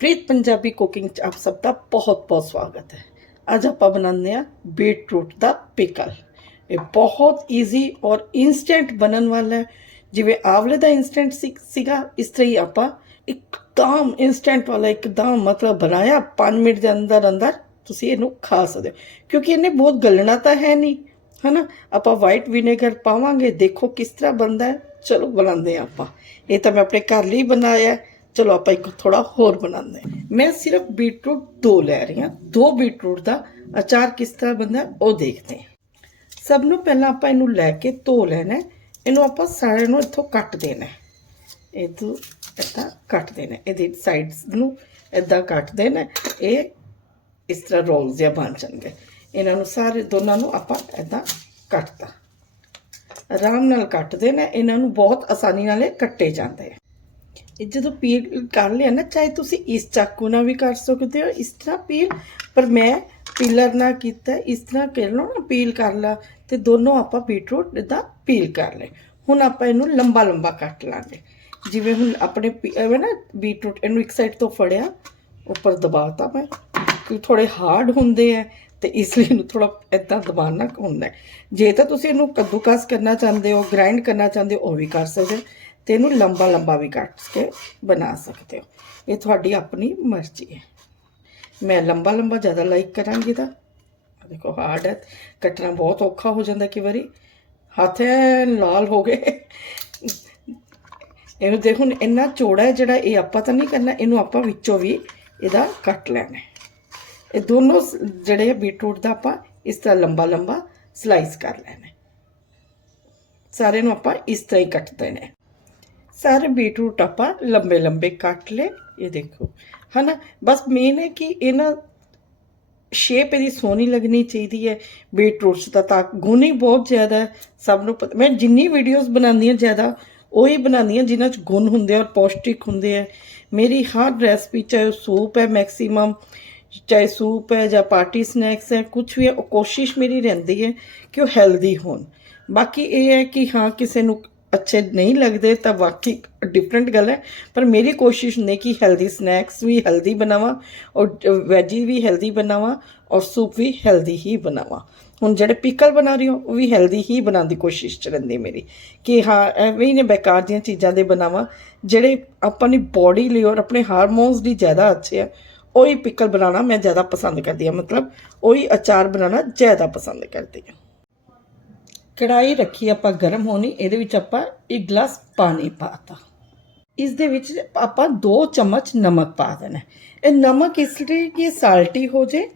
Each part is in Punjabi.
ਪ੍ਰੀਤ ਪੰਜਾਬੀ ਕੁਕਿੰਗ ਚ ਆਪ ਸਭ ਦਾ ਬਹੁਤ ਬਹੁਤ ਸਵਾਗਤ ਹੈ ਅੱਜ ਆਪਾਂ ਬਣਾਉਂਦੇ ਆ ਬੀਟਰੂਟ ਦਾ ਪਿਕਲ ਇਹ ਬਹੁਤ ਈਜ਼ੀ ਔਰ ਇਨਸਟੈਂਟ ਬਣਨ ਵਾਲਾ ਹੈ ਜਿਵੇਂ ਆਵਲੇ ਦਾ ਇਨਸਟੈਂਟ ਸੀਗਾ ਇਸ ਤਰ੍ਹਾਂ ਹੀ ਆਪਾਂ ਇੱਕਦਮ ਇਨਸਟੈਂਟ ਵਾਲਾ ਇੱਕਦਮ ਮਤਲਬ ਬਣਾਇਆ 5 ਮਿੰਟ ਦੇ ਅੰਦਰ ਅੰਦਰ ਤੁਸੀਂ ਇਹਨੂੰ ਖਾ ਸਕਦੇ ਹੋ ਕਿਉਂਕਿ ਇਹਨੇ ਬਹੁਤ ਗਲਣਾ ਤਾਂ ਹੈ ਨਹੀਂ ਹਨਾ ਆਪਾਂ ਵਾਈਟ ਵਿਨੇਗਰ ਪਾਵਾਂਗੇ ਦੇਖੋ ਕਿਸ ਤਰ੍ਹਾਂ ਬਣਦਾ ਹੈ ਚਲੋ ਬਣਾਉਂਦੇ ਹਾਂ ਆਪਾਂ ਇਹ ਤਾਂ ਮੈਂ ਆਪਣੇ ਘਰ ਲਈ ਬਣਾਇਆ ਹੈ। ਚਲੋ ਆਪਾਂ ਇੱਕ ਥੋੜਾ ਹੋਰ ਬਣਾਉਂਦੇ ਮੈਂ ਸਿਰਫ ਬੀਟਰੂਟ ਦੋ ਲੈ ਰਹੀ ਹਾਂ। ਦੋ ਬੀਟਰੂਟ ਦਾ ਅਚਾਰ ਕਿਸ ਤਰ੍ਹਾਂ ਬਣਦਾ ਉਹ ਦੇਖਦੇ ਹਾਂ। ਸਭ ਨੂੰ ਪਹਿਲਾਂ ਆਪਾਂ ਇਹਨੂੰ ਲੈ ਕੇ ਧੋ ਲੈਣਾ ਇਹਨੂੰ ਆਪਾਂ ਸਾਰੇ ਨੂੰ ਇੱਥੋਂ ਕੱਟ ਦੇਣਾ ਇਹ ਤੋਂ ਇੱਦਾਂ ਕੱਟ ਦੇਣਾ ਇਹਦੇ ਸਾਈਡਸ ਨੂੰ ਇੱਦਾਂ ਕੱਟ ਦੇਣਾ ਇਹ ਇਸ ਤਰ੍ਹਾਂ ਰੋਲਸ ਜਿਹਾ ਬਣ ਜਾਂਦੇ ਇਹਨਾਂ ਨੂੰ ਸਾਰੇ ਦੋਨਾਂ ਨੂੰ ਆਪਾਂ ਇੱਦਾਂ ਕੱਟਤਾ। ਆਰਾਮ ਨਾਲ ਕੱਟ ਦੇਣਾ ਇਹਨਾਂ ਨੂੰ ਬਹੁਤ ਆਸਾਨੀ ਨਾਲ ਇਹ ਕੱਟੇ ਜਾਂਦੇ ਆ ਇਹ ਜਦੋਂ ਪੀਲ ਕਰ ਲਿਆ ਨਾ, ਚਾਹੇ ਤੁਸੀਂ ਇਸ ਚਾਕੂ ਨਾਲ ਵੀ ਕਰ ਸਕਦੇ ਹੋ, ਇਸ ਤਰ੍ਹਾਂ ਪੀਲ ਪਰ ਮੈਂ ਪੀਲਰ ਨਾਲ ਕੀਤਾ, ਇਸ ਤਰ੍ਹਾਂ ਕਰ ਲਓ ਨਾ, ਪੀਲ ਕਰ ਲਾ, ਤੇ ਦੋਨੋਂ ਆਪਾਂ ਬੀਟਰੂਟ ਦਾ ਪੀਲ ਕਰ ਲਏ। ਹੁਣ ਆਪਾਂ ਇਹਨੂੰ ਲੰਬਾ ਲੰਬਾ ਕੱਟ ਲਾਂਗੇ। ਜਿਵੇਂ ਹੁਣ ਆਪਣੇ ਪੀ- ਐਵੇਂ ਨਾ ਬੀਟਰੂਟ ਇਹਨੂੰ ਇੱਕ ਸਾਈਡ ਤੋਂ ਫੜਿਆ, ਉੱਪਰ ਦਬਾਤਾ ਮੈਂ ਕਿ ਥੋੜੇ ਹਾਰਡ ਹੁੰਦੇ ਆ, ਤੇ ਇਸ ਲਈ ਇਹਨੂੰ ਥੋੜਾ ਇਦਾਂ ਦਬਾਉਣਾ ਹੁੰਦਾ ਜੇ ਤਾਂ ਤੁਸੀਂ ਇਹਨੂੰ ਕੱਦੂਕਸ ਕਰਨਾ ਚਾਹੁੰਦੇ ਹੋ ਗ੍ਰਾਈਂਡ ਕਰਨਾ ਚਾਹੁੰਦੇ ਹੋ, ਉਹ ਵੀ ਕਰ ਸਕਦੇ ਹੋ। ਤੇ ਇਹਨੂੰ ਲੰਬਾ ਲੰਬਾ ਵੀ ਕੱਟ ਕੇ ਬਣਾ ਸਕਦੇ ਹੋ। ਇਹ ਤੁਹਾਡੀ ਆਪਣੀ ਮਰਜ਼ੀ ਹੈ। ਮੈਂ ਲੰਬਾ ਲੰਬਾ ਜ਼ਿਆਦਾ ਲਾਈਕ ਕਰਾਂਗੀ ਤਾਂ। ਦੇਖੋ ਹਾਰਡ ਹੈ। ਕੱਟਣਾ ਬਹੁਤ ਔਖਾ ਹੋ ਜਾਂਦਾ ਕਈ ਵਾਰੀ। ਹੱਥ ਲਾਲ ਹੋ ਗਏ। ਇਹਨੂੰ ਦੇਖੋ ਹੁਣ ਇੰਨਾ ਚੌੜਾ ਹੈ ਜਿਹੜਾ ਇਹ ਆਪਾਂ ਤਾਂ ਨਹੀਂ ਕਰਨਾ, ਇਹਨੂੰ ਆਪਾਂ ਵਿੱਚੋਂ ਵੀ ਇਹਦਾ ਕੱਟ ਲੈਣਾ ਇਹ ਦੋਨੋਂ ਸ- ਜਿਹੜੇ ਬੀਟਰੂਟ ਦਾ ਆਪਾਂ ਇਸ ਤਰ੍ਹਾਂ ਲੰਬਾ ਲੰਬਾ ਸਲਾਈਸ ਕਰ ਲੈਣਾ ਹੈ। ਸਾਰੇ ਨੂੰ ਆਪਾਂ ਇਸ ਤਰ੍ਹਾਂ ਹੀ ਕੱਟ ਦੇਣਾ ਹੈ। ਸਾਰੇ ਬੀਟਰੂਟ ਆਪਾਂ ਲੰਬੇ ਲੰਬੇ ਕੱਟ ਲਏ ਇਹ ਦੇਖੋ ਹਨਾ ਬਸ ਮੇਨ ਹੈ ਕਿ ਇਹਨਾਂ ਸ਼ੇਪ ਇਹਦੀ ਸੋਹਣੀ ਲੱਗਣੀ ਚਾਹੀਦੀ ਹੈ ਬੀਟਰੂਟਸ ਦਾ ਤਾਂ ਗੁਣ ਹੀ ਬਹੁਤ ਜ਼ਿਆਦਾ ਹੈ ਸਭ ਨੂੰ ਪਤਾ ਮੈਂ ਜਿੰਨੀ ਵੀਡੀਓਜ਼ ਬਣਾਉਂਦੀ ਹਾਂ ਜ਼ਿਆਦਾ ਉਹੀ ਬਣਾਉਂਦੀ ਹਾਂ ਜਿਨ੍ਹਾਂ 'ਚ ਗੁਣ ਹੁੰਦੇ ਆ ਔਰ ਪੌਸ਼ਟਿਕ ਹੁੰਦੇ ਆ ਮੇਰੀ ਹਰ ਰੈਸਪੀ ਚਾਹੇ ਸੂਪ ਹੈ ਮੈਕਸਿਮਮ ਚਾਹੇ ਸੂਪ ਹੈ ਜਾਂ ਪਾਰਟੀ ਸਨੈਕਸ ਹੈ ਕੁਝ ਵੀ ਹੈ ਉਹ ਕੋਸ਼ਿਸ਼ ਮੇਰੀ ਰਹਿੰਦੀ ਹੈ ਕਿ ਉਹ ਹੈਲਦੀ ਹੋਣ ਬਾਕੀ ਇਹ ਹੈ ਕਿ ਹਾਂ ਕਿਸੇ ਨੂੰ ਅੱਛੇ ਨਹੀਂ ਲੱਗਦੇ, ਤਾਂ ਬਾਕੀ ਡਿਫਰੈਂਟ ਗੱਲ ਹੈ। ਪਰ ਮੇਰੀ ਕੋਸ਼ਿਸ਼ ਨੇ ਕਿ ਹੈਲਦੀ ਸਨੈਕਸ ਵੀ ਹੈਲਦੀ ਬਣਾਵਾਂ ਔਰ ਵੈਜੀ ਵੀ ਹੈਲਦੀ ਬਣਾਵਾਂ ਔਰ ਸੂਪ ਵੀ ਹੈਲਦੀ ਹੀ ਬਣਾਵਾਂ। ਹੁਣ ਜਿਹੜੇ ਪਿਕਲ ਬਣਾ ਰਹੀ ਹਾਂ, ਉਹ ਵੀ ਹੈਲਦੀ ਹੀ ਬਣਾਉਣ ਦੀ ਕੋਸ਼ਿਸ਼ ਚ ਰਹਿੰਦੀ ਮੇਰੀ ਕਿ ਹਾਂ, ਐਵੇਂ ਹੀ ਨੇ ਬੇਕਾਰ ਦੀਆਂ ਚੀਜ਼ਾਂ ਦੇ ਬਣਾਵਾਂ, ਜਿਹੜੇ ਆਪਣੀ ਬੋਡੀ ਲਈ ਔਰ ਆਪਣੇ ਹਾਰਮੋਨਸ ਲਈ ਜ਼ਿਆਦਾ ਅੱਛੇ ਆ, ਉਹੀ ਪਿਕਲ ਬਣਾਉਣਾ ਮੈਂ ਜ਼ਿਆਦਾ ਪਸੰਦ ਕਰਦੀ ਹਾਂ। ਮਤਲਬ ਉਹੀ ਅਚਾਰ ਬਣਾਉਣਾ ਜ਼ਿਆਦਾ ਪਸੰਦ ਕਰਦੀ ਹਾਂ। ਕੜਾਈ ਰੱਖੀ ਆਪਾਂ ਗਰਮ ਹੋਣੀ, ਇਹਦੇ ਵਿੱਚ ਆਪਾਂ ਇੱਕ ਗਲਾਸ ਪਾਣੀ ਪਾਤਾ ਇਸ ਦੇ ਵਿੱਚ ਆਪਾਂ 2 ਚਮਚ ਨਮਕ ਪਾ ਦੇਣਾ। ਇਹ ਨਮਕ ਇਸ ਲਈ ਕਿ ਸਾਲਟੀ ਹੋ ਜੇ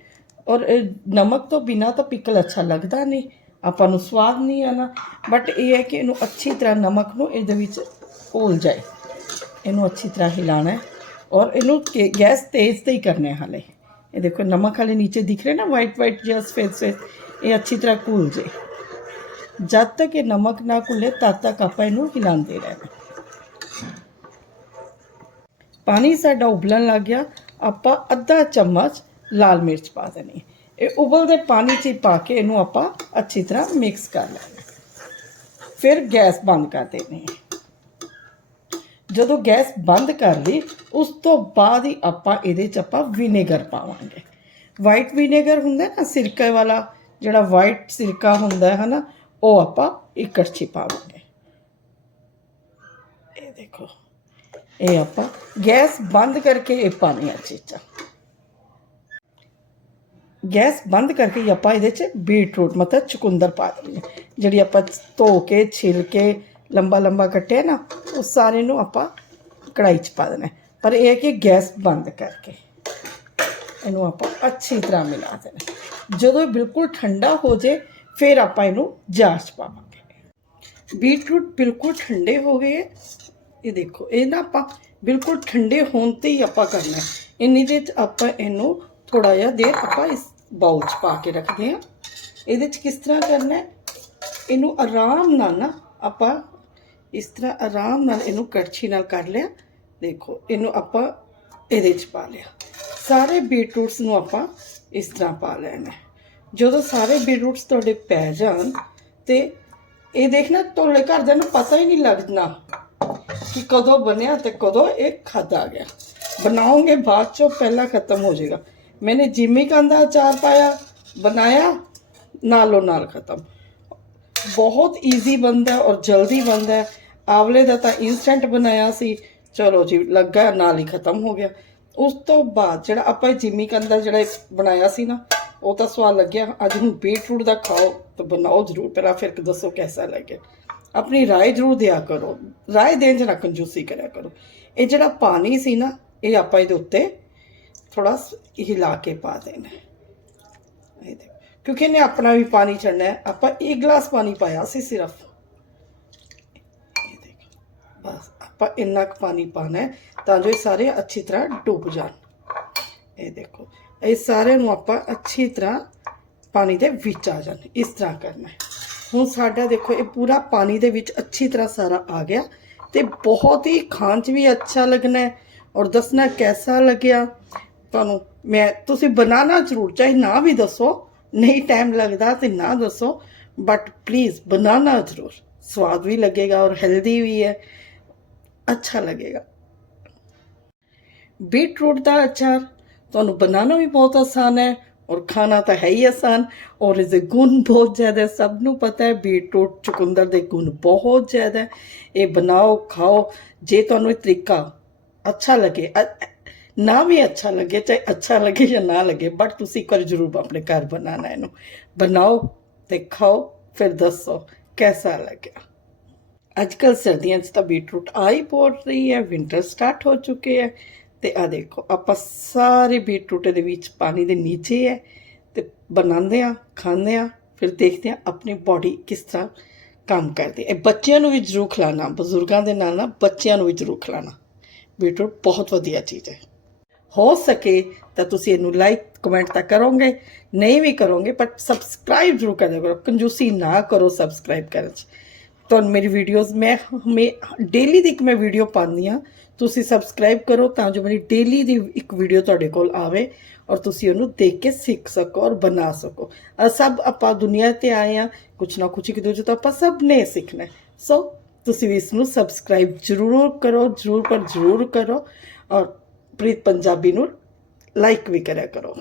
ਔਰ ਇਹ ਨਮਕ ਤੋਂ ਬਿਨਾ ਤਾਂ ਪਿਕਲ ਅੱਛਾ ਲੱਗਦਾ ਨਹੀਂ, ਆਪਾਂ ਨੂੰ ਸਵਾਦ ਨਹੀਂ ਆਣਾ ਬਟ ਇਹ ਹੈ ਕਿ ਇਹਨੂੰ ਅੱਛੀ ਤਰ੍ਹਾਂ ਨਮਕ ਨੂੰ ਇਹਦੇ ਵਿੱਚ ਘੋਲ ਜਾਏ। ਇਹਨੂੰ ਅੱਛੀ ਤਰ੍ਹਾਂ ਹਿਲਾਣਾ ਹੈ ਔਰ ਇਹਨੂੰ ਕੇ- ਗੈਸ ਤੇਜ਼ ਤੇ ਹੀ ਕਰਨਾ ਹੈ ਹਾਲੇ। ਇਹ ਦੇਖੋ ਨਮਕ ਹਾਲੇ ਨੀਚੇ ਦਿਖ ਰਿਹਾ ਨਾ ਵਾਈਟ ਵਾਈਟ ਜਿਹਾ ਸਫੇਦ ਸਫੇਦ, ਇਹ ਅੱਛੀ ਤਰ੍ਹਾਂ ਘੁਲ ਜੇ ਜਦ ਤੱਕ ਇਹ ਨਮਕ ਨਾ ਘੁਲੇ, ਤਦ ਤੱਕ ਆਪਾਂ ਇਹਨੂੰ ਹਿਲਾਉਂਦੇ ਰਹਿਣਾ। ਪਾਣੀ ਸਾਡਾ ਉਬਲਣ ਲੱਗ ਗਿਆ। ਆਪਾਂ ਅੱਧਾ ਚਮਚ ਲਾਲ ਮਿਰਚ ਪਾ ਦੇਣੀ। ਇਹ ਉਬਲਦੇ ਪਾਣੀ 'ਚ ਪਾ ਕੇ ਇਹਨੂੰ ਆਪਾਂ ਅੱਛੀ ਤਰ੍ਹਾਂ ਮਿਕਸ ਕਰ ਲੈਣਾ। ਫਿਰ ਗੈਸ ਬੰਦ ਕਰ ਦੇਣੀ ਜਦੋਂ ਗੈਸ ਬੰਦ ਕਰ ਲਈ, ਉਸ ਤੋਂ ਬਾਅਦ ਹੀ ਆਪਾਂ ਇਹਦੇ 'ਚ ਆਪਾਂ ਵਿਨੇਗਰ ਪਾਵਾਂਗੇ। ਵਾਈਟ ਵਿਨੇਗਰ ਹੁੰਦਾ ਨਾ, ਸਿਰਕੇ ਵਾਲਾ, ਜਿਹੜਾ ਵਾਈਟ ਸਿਰਕਾ ਹੁੰਦਾ ਹੈ ਹਨਾ ਉਹ ਆਪਾਂ ਇੱਕ ਕੜਛੀ ਪਾਵਾਂਗੇ ਇਹ ਦੇਖੋ ਇਹ ਆਪਾਂ ਗੈਸ ਬੰਦ ਕਰਕੇ ਇਹ ਪਾਣੀ ਆ ਚੀਜ਼ਾਂ ਗੈਸ ਬੰਦ ਕਰਕੇ ਹੀ ਆਪਾਂ ਇਹਦੇ 'ਚ ਬੀਟਰੂਟ ਮਤਲਬ ਚੁਕੰਦਰ ਪਾ ਦੇਣੀ ਹੈ। ਜਿਹੜੀ ਆਪਾਂ ਧੋ ਕੇ ਛਿਲ ਕੇ ਲੰਬਾ ਲੰਬਾ ਕੱਟਿਆ ਨਾ ਉਹ ਸਾਰੇ ਨੂੰ ਆਪਾਂ ਕੜਾਈ 'ਚ ਪਾ ਦੇਣਾ ਹੈ। ਪਰ ਇਹ ਹੈ ਕਿ ਗੈਸ ਬੰਦ ਕਰਕੇ ਇਹਨੂੰ ਆਪਾਂ ਅੱਛੀ ਤਰ੍ਹਾਂ ਮਿਲਾ ਦੇਣਾ ਹੈ। ਜਦੋਂ ਇਹ ਬਿਲਕੁਲ ਠੰਡਾ ਹੋ ਜੇ ਫਿਰ ਆਪਾਂ ਇਹਨੂੰ ਜਾਰ 'ਚ ਪਾਵਾਂਗੇ। ਬੀਟਰੂਟ ਬਿਲਕੁਲ ਠੰਡੇ ਹੋ ਗਏ ਇਹ ਦੇਖੋ, ਇਹ ਨਾ ਆਪਾਂ ਬਿਲਕੁਲ ਠੰਡੇ ਹੋਣ ਤੇ ਹੀ ਆਪਾਂ ਕਰਨਾ ਹੈ। ਇੰਨੀ ਦੇਰ 'ਚ ਆਪਾਂ ਇਹਨੂੰ ਥੋੜਾ ਜਿਹਾ ਦੇਰ ਆਪਾਂ ਇਸ ਬਾਉਲ 'ਚ ਪਾ ਕੇ ਰੱਖਦੇ ਹਾਂ। ਇਹਦੇ 'ਚ ਕਿਸ ਤਰ੍ਹਾਂ ਕਰਨਾ ਹੈ? ਇਹਨੂੰ ਆਰਾਮ ਨਾਲ ਨਾ ਆਪਾਂ ਇਸ ਤਰ੍ਹਾਂ ਆਰਾਮ ਨਾਲ ਇਹਨੂੰ ਕੜਛੀ ਨਾਲ ਕਰ ਲਿਆ। ਦੇਖੋ, ਇਹਨੂੰ ਆਪਾਂ ਇਹਦੇ 'ਚ ਪਾ ਲਿਆ। ਸਾਰੇ ਬੀਟਰੂਟਸ ਨੂੰ ਆਪਾਂ ਇਸ ਤਰ੍ਹਾਂ ਪਾ ਲੈਣਾ ਜਦੋਂ ਸਾਰੇ ਬੀਟਰੂਟਸ ਤੁਹਾਡੇ ਪੈ ਜਾਣ ਤੇ ਇਹ ਦੇਖਣਾ ਤੁਹਾਡੇ ਘਰਦਿਆਂ ਨੂੰ ਪਤਾ ਹੀ ਨਹੀਂ ਲੱਗਣਾ ਕਿ ਕਦੋਂ ਬਣਿਆ ਤੇ ਕਦੋਂ ਇਹ ਖਾਧਾ ਗਿਆ। ਬਣਾਉਂਗੇ ਬਾਅਦ ਚੋਂ ਪਹਿਲਾਂ ਖਤਮ ਹੋ ਜਾਏਗਾ। ਮੈਨੇ ਜਿਮੀ ਕਾਂਦਾ ਅਚਾਰ ਪਾਇਆ, ਬਣਾਇਆ, ਨਾਲੋਂ ਨਾਲ ਖਤਮ। ਬਹੁਤ ਈਜ਼ੀ ਬਣਦਾ ਔਰ ਜਲਦੀ ਬਣਦਾ। ਆਵਲੇ ਦਾ ਤਾਂ ਇਨਸਟੈਂਟ ਬਣਾਇਆ ਸੀ। ਚਲੋ ਜੀ, ਲੱਗਾ, ਨਾਲ ਹੀ ਖਤਮ ਹੋ ਗਿਆ। ਉਸ ਤੋਂ ਬਾਅਦ ਜਿਹੜਾ ਆਪਾਂ ਜਿਮੀ ਕੰਦਾ ਜਿਹੜਾ ਬਣਾਇਆ ਸੀ ਨਾ ਉਹ ਤਾਂ ਸਵਾਦ ਲੱਗਿਆ ਅੱਜ ਹੁਣ ਬੀਟਰੂਟ ਦਾ ਖਾਓ ਤਾਂ ਬਣਾਓ ਜ਼ਰੂਰ ਪਹਿਲਾਂ ਫਿਰ ਦੱਸੋ ਕਿਹਦਾ ਲੱਗਿਆ ਆਪਣੀ رائے ਜ਼ਰੂਰ ਦਿਆ ਕਰੋ رائے ਦੇਣ 'ਚ ਨਾ ਕੰਜੂਸੀ ਕਰਿਆ ਕਰੋ ਇਹ ਜਿਹੜਾ ਪਾਣੀ ਸੀ ਨਾ ਇਹ ਆਪਾਂ ਇਹਦੇ ਉੱਤੇ ਥੋੜਾ ਹਿਲਾ ਕੇ ਪਾ ਦੇਣਾ ਹੈ। ਇਹ ਦੇਖੋ ਕਿਉਂਕਿ ਇਹਨੇ ਆਪਣਾ ਵੀ ਪਾਣੀ ਛੱਡਣਾ ਹੈ ਆਪਾਂ ਇੱਕ ਗਲਾਸ ਪਾਣੀ ਪਾਇਆ ਸੀ ਸਿਰਫ ਇਹ ਦੇਖੋ ਬਸ ਆਪਾਂ ਇੰਨਾ ਕੁ ਪਾਣੀ ਪਾਣਾ ਹੈ ਤਾਂ ਜੋ ਇਹ ਸਾਰੇ ਅੱਛੀ ਤਰ੍ਹਾਂ ਡੁੱਬ ਜਾਣ ਇਹ ਦੇਖੋ ਇਹ ਸਾਰਿਆਂ ਨੂੰ ਆਪਾਂ ਅੱਛੀ ਤਰ੍ਹਾਂ ਪਾਣੀ ਦੇ ਵਿੱਚ ਆ ਜਾਣ, ਇਸ ਤਰ੍ਹਾਂ ਕਰਨਾ ਹੈ। ਹੁਣ ਸਾਡਾ ਦੇਖੋ, ਇਹ ਪੂਰਾ ਪਾਣੀ ਦੇ ਵਿੱਚ ਅੱਛੀ ਤਰ੍ਹਾਂ ਸਾਰਾ ਆ ਗਿਆ ਤੇ ਬਹੁਤ ਹੀ ਖਾਣ 'ਚ ਵੀ ਅੱਛਾ ਲੱਗਣਾ ਹੈ ਔਰ ਦੱਸਣਾ ਕਿਹਦਾ ਲੱਗਿਆ। ਤੁਹਾਨੂੰ ਮੈਂ, ਤੁਸੀਂ ਬਣਾਣਾ ਜ਼ਰੂਰ, ਚਾਹੇ ਨਾ ਵੀ ਦੱਸੋ, ਨਹੀਂ ਟਾਈਮ ਲੱਗਦਾ ਤੇ ਨਾ ਦੱਸੋ ਬਟ ਪਲੀਜ਼ ਬਣਾਣਾ ਜ਼ਰੂਰ। ਸਵਾਦ ਵੀ ਲੱਗੇਗਾ ਔਰ ਹੈਲਦੀ ਵੀ ਹੈ, ਅੱਛਾ ਲੱਗੇਗਾ। ਬੀਟਰੂਟ ਦਾ ਅਚਾਰ ਤੁਹਾਨੂੰ ਬਣਾਉਣਾ ਵੀ ਬਹੁਤ ਆਸਾਨ ਹੈ ਔਰ ਖਾਣਾ ਤਾਂ ਹੈ ਹੀ ਆਸਾਨ, ਔਰ ਇਸ ਦੇ ਗੁਣ ਬਹੁਤ ਜ਼ਿਆਦਾ ਸਭ ਨੂੰ ਪਤਾ ਹੈ, ਬੀਟਰੂਟ, ਚੁਕੰਦਰ ਦੇ ਗੁਣ ਬਹੁਤ ਜ਼ਿਆਦਾ ਇਹ ਬਣਾਓ, ਖਾਓ, ਜੇ ਤੁਹਾਨੂੰ ਇਹ ਤਰੀਕਾ ਅੱਛਾ ਲੱਗੇ ਨਾ ਵੀ ਅੱਛਾ ਲੱਗੇ, ਚਾਹੇ ਅੱਛਾ ਲੱਗੇ ਜਾਂ ਨਾ ਲੱਗੇ ਬਟ ਤੁਸੀਂ ਇੱਕ ਜ਼ਰੂਰ ਆਪਣੇ ਘਰ ਬਣਾਉਣਾ ਇਹਨੂੰ। ਬਣਾਓ ਤੇ ਖਾਓ, ਫਿਰ ਦੱਸੋ ਕਿਹਦਾ ਲੱਗਿਆ। ਅੱਜ ਕੱਲ ਸਰਦੀਆਂ 'ਚ ਤਾਂ ਬੀਟਰੂਟ ਆ ਹੀ ਪਹੁੰਚ ਰਹੀ ਹੈ ਵਿੰਟਰ ਸਟਾਰਟ ਹੋ ਚੁੱਕੇ ਹੈ ਤੇ ਆ ਦੇਖੋ, ਆਪਾਂ ਸਾਰੇ ਬੀਟਰੂਟ ਦੇ ਵਿੱਚ ਪਾਣੀ ਦੇ ਨੀਚੇ ਹੈ ਤੇ ਬਣਾਉਂਦੇ ਆ ਖਾਂਦੇ ਆ ਫਿਰ ਦੇਖਦੇ ਆ ਆਪਣੀ ਬਾਡੀ ਕਿਸ ਤਰ੍ਹਾਂ ਕੰਮ ਕਰਦੀ ਹੈ। ਇਹ ਬੱਚਿਆਂ ਨੂੰ ਵੀ ਜ਼ਰੂਰ ਖਿਲਾਣਾ ਬਜ਼ੁਰਗਾਂ ਦੇ ਨਾਲ ਨਾਲ ਬੱਚਿਆਂ ਨੂੰ ਵੀ ਜ਼ਰੂਰ ਖਿਲਾਣਾ ਬੀਟਰੂਟ ਬਹੁਤ ਵਧੀਆ ਚੀਜ਼ ਹੈ। ਹੋ ਸਕੇ ਤਾਂ ਤੁਸੀਂ ਇਹਨੂੰ ਲਾਈਕ ਕਮੈਂਟ ਤਾਂ ਕਰੋਗੇ, ਨਹੀਂ ਵੀ ਕਰੋਗੇ ਪਰ ਸਬਸਕ੍ਰਾਈਬ ਜ਼ਰੂਰ ਕਰਿਆ ਕਰੋ। ਕੰਜੂਸੀ ਨਾ ਕਰੋ ਸਬਸਕ੍ਰਾਈਬ ਕਰਨ 'ਚ। ਤੁਹਾਨੂੰ ਮੇਰੀ ਵੀਡੀਓਜ਼ ਮੈਂ ਹਮੇ ਡੇਲੀ ਦੀ ਇੱਕ ਮੈਂ ਵੀਡੀਓ ਪਾਉਂਦੀ ਹਾਂ ਤੁਸੀਂ ਸਬਸਕ੍ਰਾਈਬ ਕਰੋ ਤਾਂ ਜੋ ਮੇਰੀ ਡੇਲੀ ਦੀ ਇੱਕ ਵੀਡੀਓ ਤੁਹਾਡੇ ਕੋਲ ਆਵੇ ਔਰ ਤੁਸੀਂ ਉਹਨੂੰ ਦੇਖ ਕੇ ਸਿੱਖ ਸਕੋ ਔਰ ਬਣਾ ਸਕੋ। ਸਭ ਆਪਾਂ ਦੁਨੀਆ ਤੇ ਆਏ ਆ ਕੁਛ ਨਾ ਕੁਛ ਇੱਕ ਦੂਜੇ ਤੋਂ ਆਪਾਂ ਸਭ ਨੇ ਸਿੱਖਣਾ ਸੋ ਤੁਸੀਂ ਵੀ ਇਸ ਨੂੰ ਸਬਸਕ੍ਰਾਈਬ ਜ਼ਰੂਰ ਕਰੋ, ਜ਼ਰੂਰ ਪਰ ਜ਼ਰੂਰ ਕਰੋ ਔਰ ਪ੍ਰੀਤ ਪੰਜਾਬੀ ਨੂੰ ਲਾਈਕ ਵੀ ਕਰਿਆ ਕਰੋ।